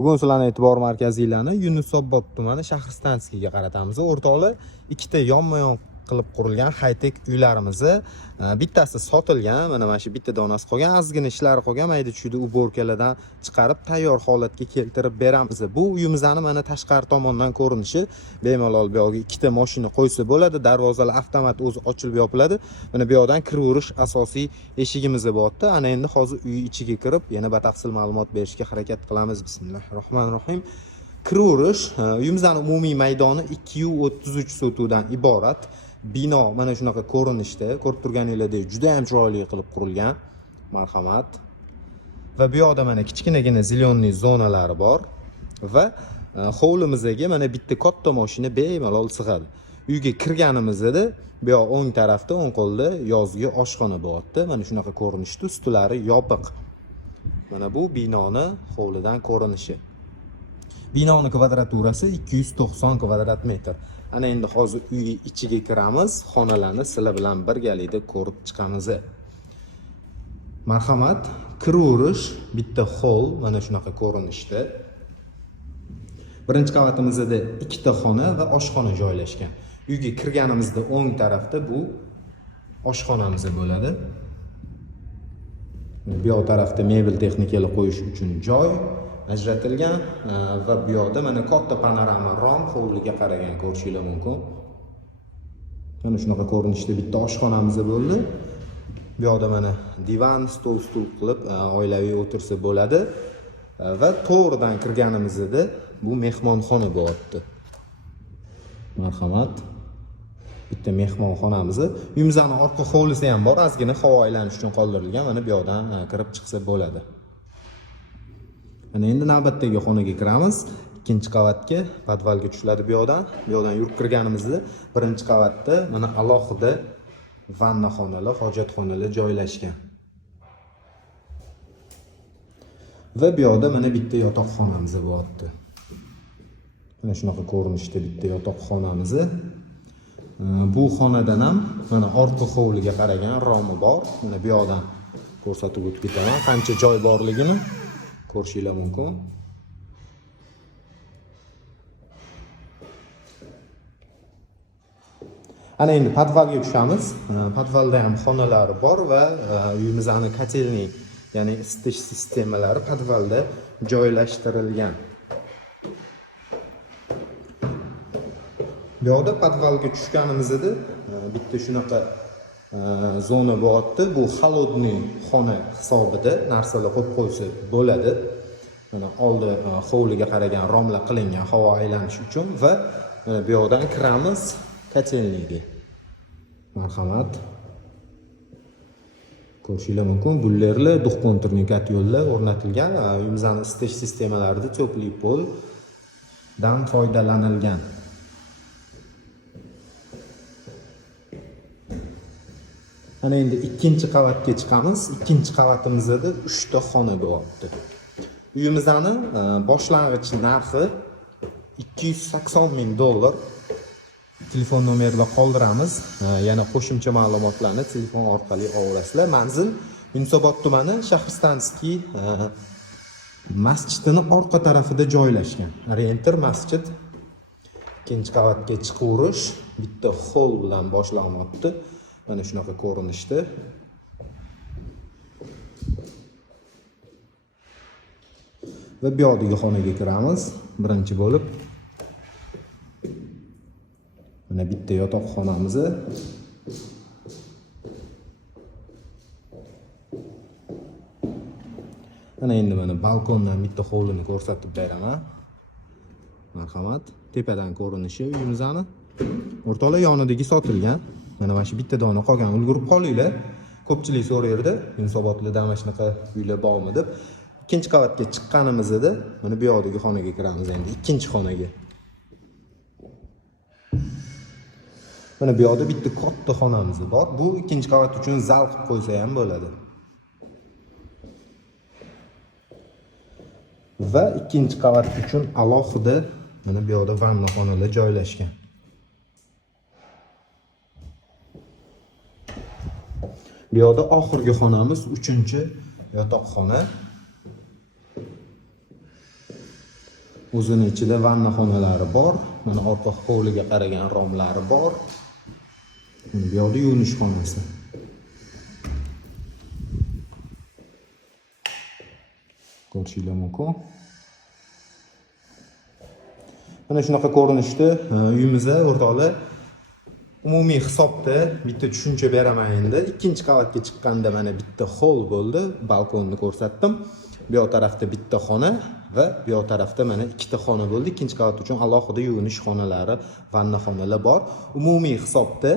bugun sizlarni e'tibor markazinglarni yunusobod tumani shahrstanskiyga qaratamiz. O'rtoqlar ikkita yonma yon qilib qurilgan haytek uylarimizni e, bittasi sotilgan mana mana shu bitta donasi qolgan ozgina ishlari qolgan mayda chuyda uborkalardan chiqarib tayyor holatga keltirib beramiz. Bu uyimizni mana tashqari tomondan ko'rinishi bemalol bu yoqqa ikkita mashina qo'ysa bo'ladi darvozalar avtomat o'zi ochilib yopiladi. Mana bu yoqdan kiraverish asosiy eshigimiz bo'lyapti ana endi hozir uy ichiga kirib yana batafsil ma'lumot berishga harakat qilamiz. Bismillahir rohmanir rohim kiraverish e, uyimizni umumiy maydoni ikki yu o'ttiz uch sotuvdan iborat. Bino mana shunaqa ko'rinishda ko'rib turganinglardek juda ham chiroyli qilib qurilgan marhamat. Va bu yoqda mana kichkinagina зеленый zonalari bor va e, hovlimizga mana bitta katta mashina bemalol sig'adi. Uyga kirganimizda bu yoq o'ng tarafda o'ng qo'lda yozgi oshxona bo'lyapti. Mana shunaqa ko'rinishda ustilari yopiq. Mana bu binoni hovlidan ko'rinishi. Binoni kvadraturasi 290 kvadrat metr. Ana endi hozir uy ichiga kiramiz. Xonalarni sizlar bilan birgalikda ko'rib chiqamiz. Marhamat kiraverish bitta hol mana shunaqa ko'rinishda. Birinchi qavatimizda ikkita xona va oshxona joylashgan. Uyga kirganimizda o'ng tarafda bu oshxonamiz bo'ladi. Bu yoq tarafda mebel texnikalar qo'yish uchun joy. Ajratilgan e, va bu yoqda mana katta panorama rom hovliga qaragan ko'rishinglar mumkin. Mana shunaqa ko'rinishda bitta oshxonamiz bo'ldi. Bu yoqda mana divan stol stul qilib e, oilaviy o'tirsa bo'ladi. E, va to'g'ridan kirganimizda bu mehmonxona bo'lyapti. Marhamat. Bitta mehmonxonamiz. Uyimizni orqa hovlisi ham bor ozgina havo aylanish uchun qoldirilgan mana bu yoqdan kirib chiqsa bo'ladi. Mana endi navbatdagi xonaga kiramiz. Ikkinchi qavatga podvalga tushiladi bu yoqdan. Bu yoqdan yurib kirganimizda birinchi qavatda mana alohida vanna xonalar hojatxonalar joylashgan. Va bu yoqda mana bitta yotoqxonamiz bo'lyapti mana shunaqa ko'rinishda bitta yotoqxonamiz. Bu xonadan ham mana orqa hovliga qaragan romi bor. Mana bu yoqdan ko'rsatib o'tib ketaman qancha joy borligini. Ko'rishinglar mumkin ana endi podvalga tushamiz podvalda ham xonalari bor va e, uyimizni kotelniy ya'ni isitish sistemalari podvalda joylashtirilgan. Bu yoqda podvalga tushganimizda e, bitta shunaqa e, zona bo'lyapti bu холодный xona hisobida narsalar qo'yib qo'ysa bo'ladi mana oldi hovliga qaragan romlar qilingan havo aylanish uchun va mana bu yoqdan kiramiz kotelniga marhamat ko'rishinglar mumkin bullerli дух контурный yo'llar o'rnatilgan uyimizni isitish sistemalarida теплый пол dan foydalanilgan ana endi ikkinchi qavatga chiqamiz. İkkinchi qavatimizda uchta xona bo'lyapti. Uyimizni e, boshlang'ich narxi ikki yuz sakson ming dollar. Telefon nomerlar qoldiramiz. E, yana qo'shimcha ma'lumotlarni telefon orqali olasizlar. Manzil yunusobod tumani shahrstanskiy e, masjidini orqa tarafida joylashgan. Orientir masjid. İkkinchi qavatga chiqaverish bitta hol bilan boshlanyapti mana shunaqa ko'rinishda va bu yoqdagi xonaga kiramiz. Birinchi bo'lib. Mana bitta yotoqxonamiz mana endi mana balkondan bitta hovlini ko'rsatib beraman. Marhamat. Tepadan ko'rinishi uyimizni o'rtoqlar yonidagi sotilgan. Mana mana shu bitta dona qolgan. Ulgurib qolinglar. Ko'pchilik so'raydi yunusobodlarda mana shunaqa uylar bormi? deb ikkinchi qavatga chiqqanimizda mana bu yoqdagi xonaga kiramiz endi ikkinchi xonaga. Mana bu yoqda bitta katta xonamiz bor. Bu ikkinchi qavat uchun zal qilib qo'ysa ham bo'ladi. Va ikkinchi qavat uchun alohida mana bu yoqda vanna xonalar joylashgan bu yoqda oxirgi xonamiz uchinchi yotoqxona. O'zini ichida vanna xonalari bor mana orqa hovliga qaragan romlari bor. Bu yoqda yuvinish xonasi. Ko'rishinglar mumkin. Mana shunaqa ko'rinishda e, uyimizda o'rtoqlar. Umumiy hisobda bitta tushuncha beraman endi. İkkinchi qavatga chiqqanda mana bitta hol bo'ldi. Balkonni ko'rsatdim. Bu yoq tarafda bitta xona va bu yoq tarafda mana ikkita xona bo'ldi. İkkinchi qavat uchun alohida yuvinish xonalari vanna xonalar bor. Umumiy hisobda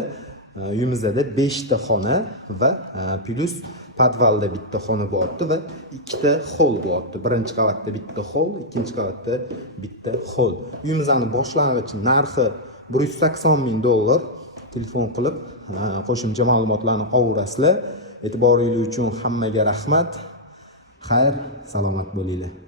e, uyimizda beshta xona va e, plyus podvalda bitta xona bo'lyapti va ikkita hol bo'lyapti birinchi qavatda bitta hol ikkinchi qavatda bitta hol. Uyimizni boshlang'ich narxi bir yuz sakson ming dollar telefon qilib qo'shimcha ma'lumotlarni olaverasizlar e'tiboringiz uchun hammaga rahmat. Xayr salomat bo'linglar.